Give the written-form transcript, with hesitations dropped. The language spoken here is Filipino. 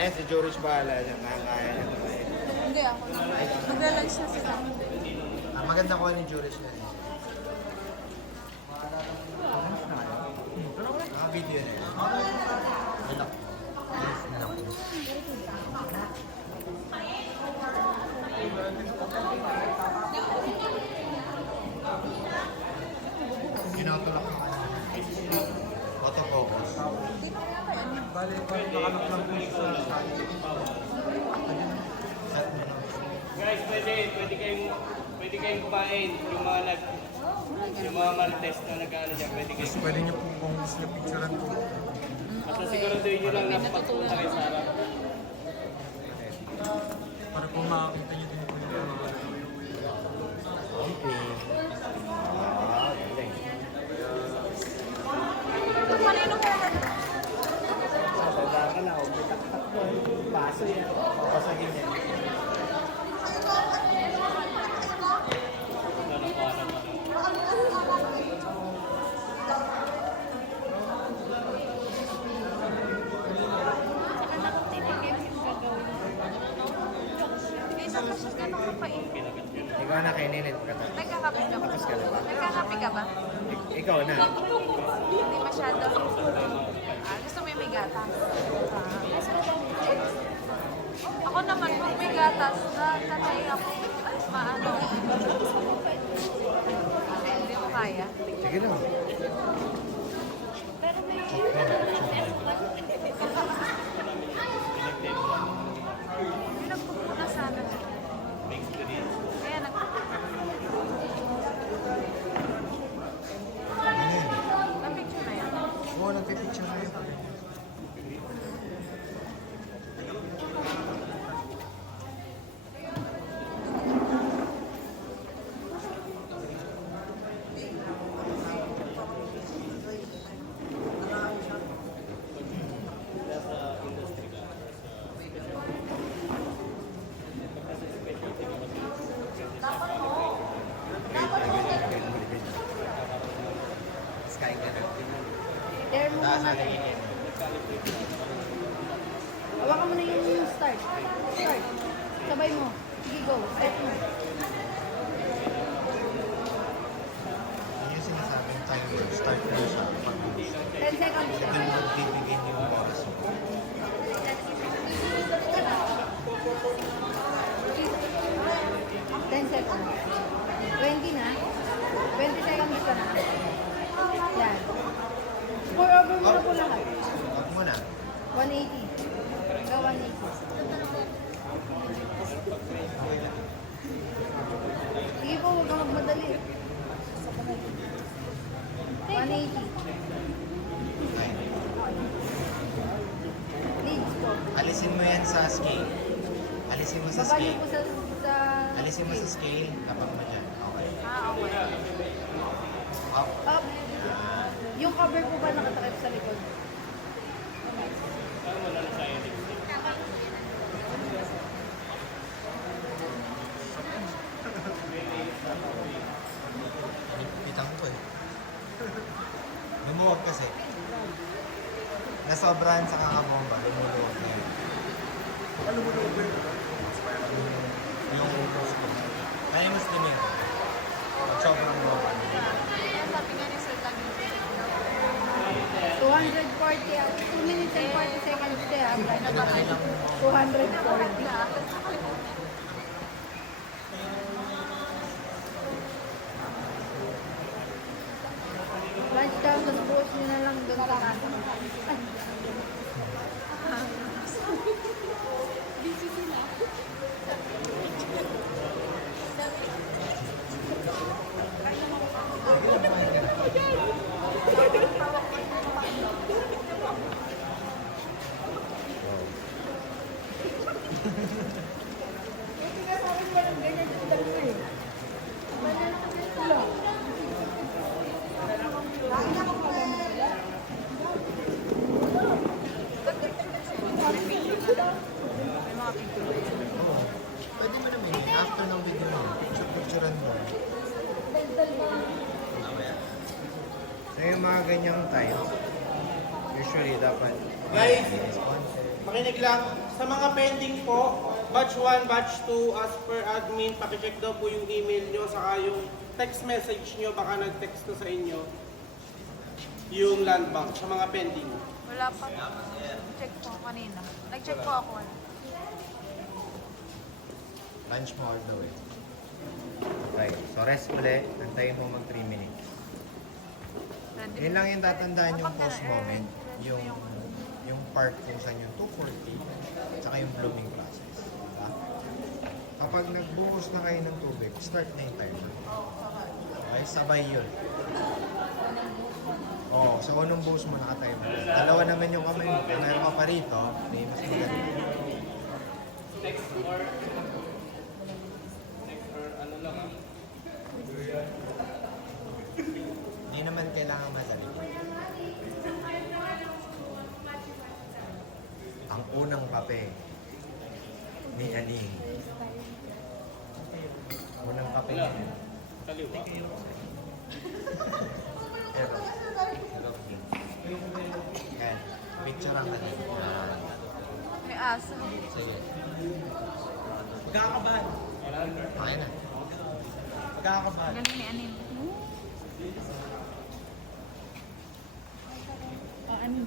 Eh, si Joris bahala dyan. Kaya niya. Hindi ako naman. Magla-lunch na sila. Maganda ko ni Joris na rin. Video na yun. Relax. Ginatulak ko. Autofocus. Hindi ko kaya ba yan? Bale, nakalak lang po sa set mo na. Guys, pwede kayong kumain. Yung mga Maltese na nag-ano dyan, pwede kayong Pwede niyo po kung gusto niyo picturean po. basta siguraduhin nyo lang na pagpunta kayo sa harap. Para po makakita niyo din po yung mga Ito kanino ko? Sadaka na ako. Paso yan. Pasagin yan. Tapos gano'n ka pa eh. Ikaw na kay Nilit pagkatapos. Nagkakape ka ba? Tapos ka na ba? Nagkakape ka ba? Ikaw na. Hindi masyado. Gusto mo yung may gatas? Ako naman, kung may gatas, nakakatay ako. Maano. Hindi mo kaya. Sige lang. Hindi nagpupunta sana. Kaya na-picture na yan. Oo, nagpipicture na yun. Sky ka na. Dare mo Taas muna. na tingin. Hawakan mo na yung start. Start. Sabay mo. Sige, go. Start mo. Yun yung sinasabing timer. Start mo siya. Pag 10 seconds ito ka. yung magbibigay yung oras mo. 10 seconds. 20 na. 20 seconds ka na. Yan. Pour over mo na po lahat. Huwag mo na. 180. Hanggang 180. Sige po, huwag kang magmadali. 180. Okay. Leads po. Alisin mo yan sa scale. Alisin mo sa Baba niyo scale. po sa... Alisin mo sa scale. Tapang mo dyan. Okay. Okay. Up. Up. Ah, Yung cover po ba nakatakip sa likod? Pitang ko eh. Lumuwag kasi. Nasobrahan sa kakabomba. Lumuluwag na yun. Ano mo lumuluwag ba yung utos ko? Kaya mas dumi ko. Pag sobrang bomba. Kaya sabi nga ni Sir lagi 240 2 minutes and 40 seconds kaya. 240. Lunch daw, tapos buhos nyo na lang doon sa kasa. Pwede mo naman yun. After ng video mo, picture-picturean mo. So yung mga ganyang time, usually dapat Guys, makinig lang. Sa mga pending po, batch 1, batch 2, as per admin, pakicheck daw po yung email nyo, saka yung text message nyo, baka nag-text na sa inyo yung land bank sa mga pending. Wala pa. Check po kanina. Nag-check po ako. Lunch mo all the way. Okay, so rest ulit. Antayin mo mag 3 minutes. Ready? Yun lang yung tatandaan yung Kapag pause na- moment. ready Yung, po yung part kung saan yung 240, tsaka yung blooming process. Diba? Kapag nagbuhos na kayo ng tubig, start na yung timer. Okay, sabay yun. Oo, so unang buhos mo naka-timer. Dalawa naman yung kamay mo. Kung meron ka pa rito, may mas maganda. Next or ano lang ah. Hindi naman kailangan madali. Ang unang kape ni Aning. Unang kape Wala. niya. Kaliwa. Pero, hello, King. Yan. Picture ang natin. May aso. Sige. Magkakabahan. Okay na. Magkakabahan. Galing ni Anin. Ano?